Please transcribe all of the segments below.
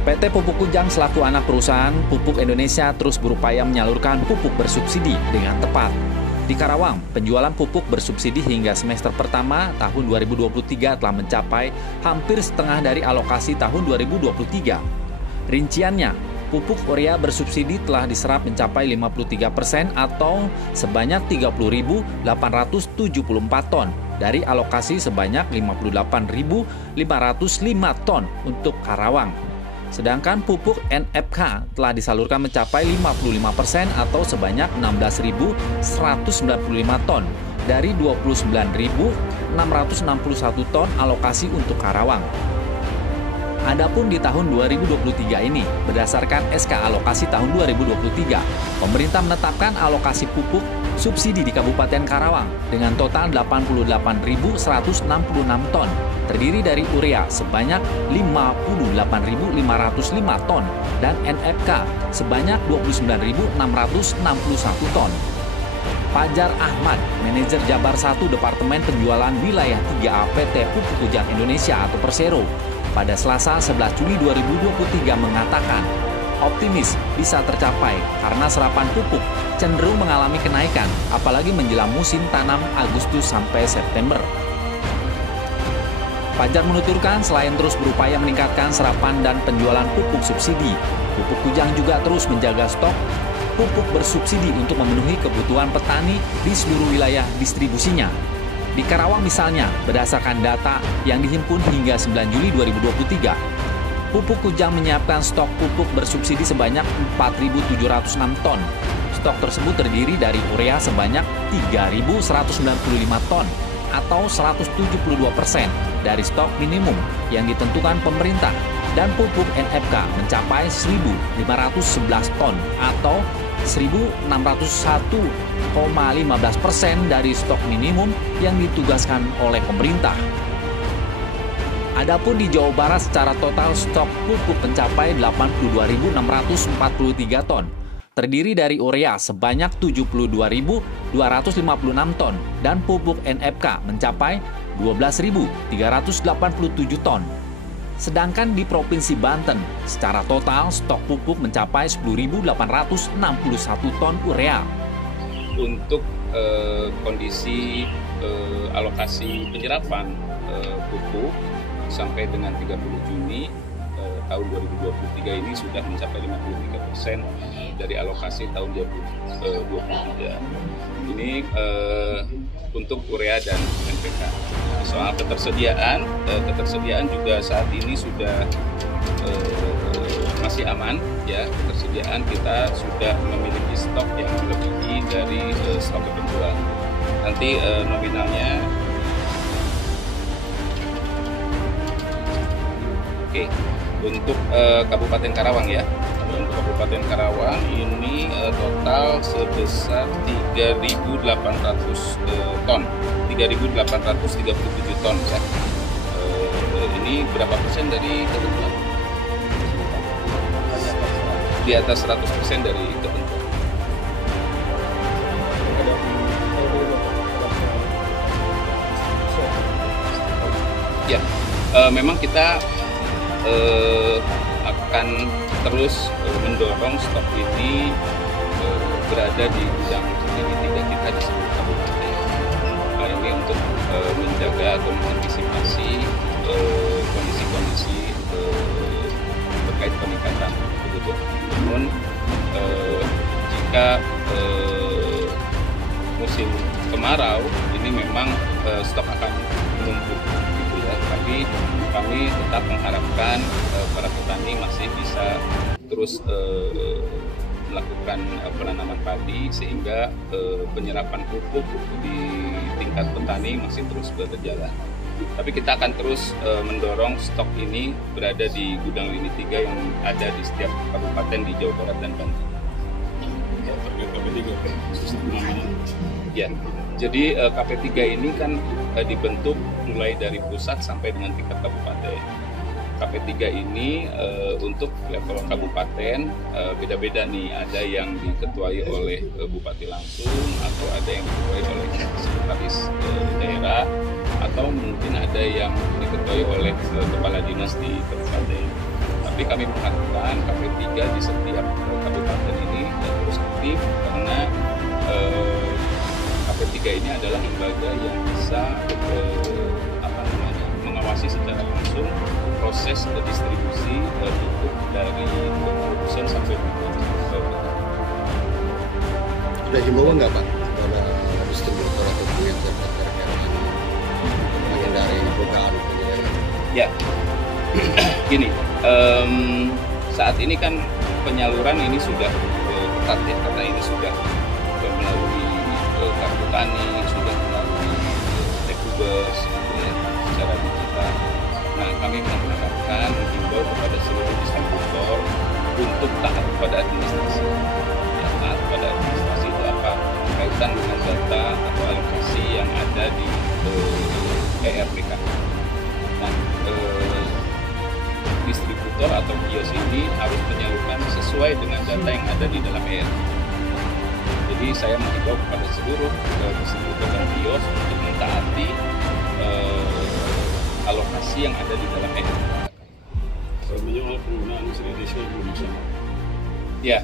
PT Pupuk Kujang selaku anak perusahaan Pupuk Indonesia terus berupaya menyalurkan pupuk bersubsidi dengan tepat. Di Karawang, penjualan pupuk bersubsidi hingga semester pertama tahun 2023 telah mencapai hampir setengah dari alokasi tahun 2023. Rinciannya, pupuk urea bersubsidi telah diserap mencapai 53% atau sebanyak 30.874 ton dari alokasi sebanyak 58.505 ton untuk Karawang. Sedangkan pupuk NPK telah disalurkan mencapai 55% atau sebanyak 16.195 ton dari 29.661 ton alokasi untuk Karawang. Adapun di tahun 2023 ini, berdasarkan SK alokasi tahun 2023, pemerintah menetapkan alokasi pupuk subsidi di Kabupaten Karawang dengan total 88.166 ton, terdiri dari urea sebanyak 58.505 ton dan NPK sebanyak 29.661 ton. Fajar Ahmad, manajer Jabar 1 Departemen Penjualan Wilayah 3A PT Pupuk Kujang Indonesia atau Persero, pada Selasa 11 Juli 2023 mengatakan, optimis bisa tercapai karena serapan pupuk cenderung mengalami kenaikan, apalagi menjelang musim tanam Agustus sampai September. Fajar menuturkan selain terus berupaya meningkatkan serapan dan penjualan pupuk subsidi, Pupuk Kujang juga terus menjaga stok pupuk bersubsidi untuk memenuhi kebutuhan petani di seluruh wilayah distribusinya. Di Karawang misalnya, berdasarkan data yang dihimpun hingga 9 Juli 2023, Pupuk Kujang menyiapkan stok pupuk bersubsidi sebanyak 4.706 ton. Stok tersebut terdiri dari urea sebanyak 3.195 ton atau 172% dari stok minimum yang ditentukan pemerintah, dan pupuk NPK mencapai 1.511 ton atau 1.601,15% dari stok minimum yang ditugaskan oleh pemerintah. Adapun di Jawa Barat secara total stok pupuk mencapai 82.643 ton, terdiri dari urea sebanyak 72.256 ton dan pupuk NPK mencapai 12.387 ton. Sedangkan di Provinsi Banten, secara total stok pupuk mencapai 10.861 ton urea. Untuk kondisi alokasi penyerapan pupuk sampai dengan 30 Juni tahun 2023 ini sudah mencapai 53% dari alokasi tahun 2023. Ini untuk urea dan NPK. Soal ketersediaan juga saat ini sudah masih aman ya. Ketersediaan kita sudah memiliki stok yang melebihi dari stok kebutuhan. Nanti nominalnya oke. Untuk Kabupaten Karawang ya. Untuk Kabupaten Karawang ini total sebesar 3.800 ton, 3.837 ton ya. Ini berapa persen dari ketentuan? Di atas 100% dari ketentuan. Ya, memang kita akan terus mendorong stok ini berada di gudang ini tidak kita di seluruh kabupaten. Ini untuk menjaga atau mengantisipasi kondisi-kondisi terkait peningkatan kebutuhan. Namun jika musim kemarau ini memang stok akan menumpuk gitu ya, tapi kami tetap mengharapkan para petani masih bisa terus melakukan penanaman padi sehingga penyerapan pupuk di tingkat petani masih terus berjalan. Tapi kita akan terus mendorong stok ini berada di gudang lini 3 yang ada di setiap kabupaten di Jawa Barat dan Banten. Ya, jadi KP3 ini kan dibentuk mulai dari pusat sampai dengan tingkat kabupaten. KP3 ini untuk level kabupaten beda-beda nih, ada yang diketuai oleh bupati langsung atau ada yang diketuai oleh sekretaris daerah atau mungkin ada yang diketuai oleh kepala dinas di kabupaten. Tapi Jadi kami mengharapkan KP3 di setiap kabupaten ini terus aktif, karena KP3 ini adalah lembaga yang bisa mengawasi secara langsung proses distribusi pupuk dari produsen sampai ke petani. Sudah himbauan nggak Pak kepada distributor atau pengecer terkait menghindari dugaan penyelewengan? Ya, gini, saat ini kan penyaluran ini sudah ketat ya, karena ini sudah melalui kartu tani, sudah melalui Tekubers ya, secara digital. Nah, kami mengharapkan mengimbau kepada seluruh distributor untuk taat pada administrasi. Ya, taat pada administrasi itu apa? Kaitan dengan data atau alokasi yang ada di ERPK. Nah, distributor atau kios ini harus menyalurkan sesuai dengan data yang ada di dalam ERPK. Jadi saya mengimbau kepada seluruh distributor dan kios untuk mentaati alokasi yang ada di dalam ERPK. Menyoal penggunaan mesin edisi belum sama. Ya,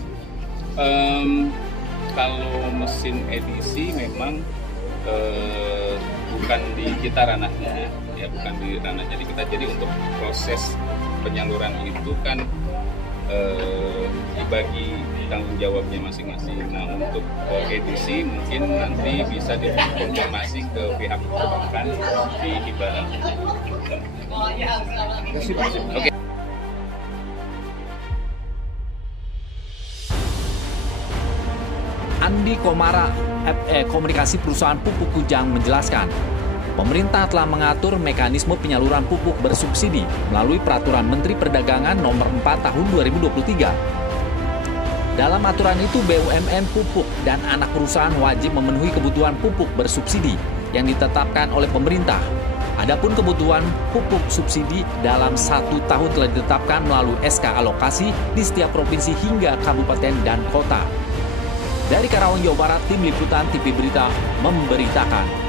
kalau mesin edisi memang bukan di kita ranahnya, ya bukan di ranahnya di kita. Jadi untuk proses penyaluran itu kan dibagi tanggung jawabnya masing-masing. Nah, untuk edisi mungkin nanti bisa dikonfirmasi ke pihak perbankan di Hibaran. Oke. Andi Komara, FE Komunikasi Perusahaan Pupuk Kujang menjelaskan, pemerintah telah mengatur mekanisme penyaluran pupuk bersubsidi melalui Peraturan Menteri Perdagangan Nomor 4 Tahun 2023. Dalam aturan itu, BUMN pupuk dan anak perusahaan wajib memenuhi kebutuhan pupuk bersubsidi yang ditetapkan oleh pemerintah. Adapun kebutuhan pupuk subsidi dalam 1 tahun telah ditetapkan melalui SK alokasi di setiap provinsi hingga kabupaten dan kota. Dari Karawang, Jawa Barat, Tim Liputan TV Berita memberitakan.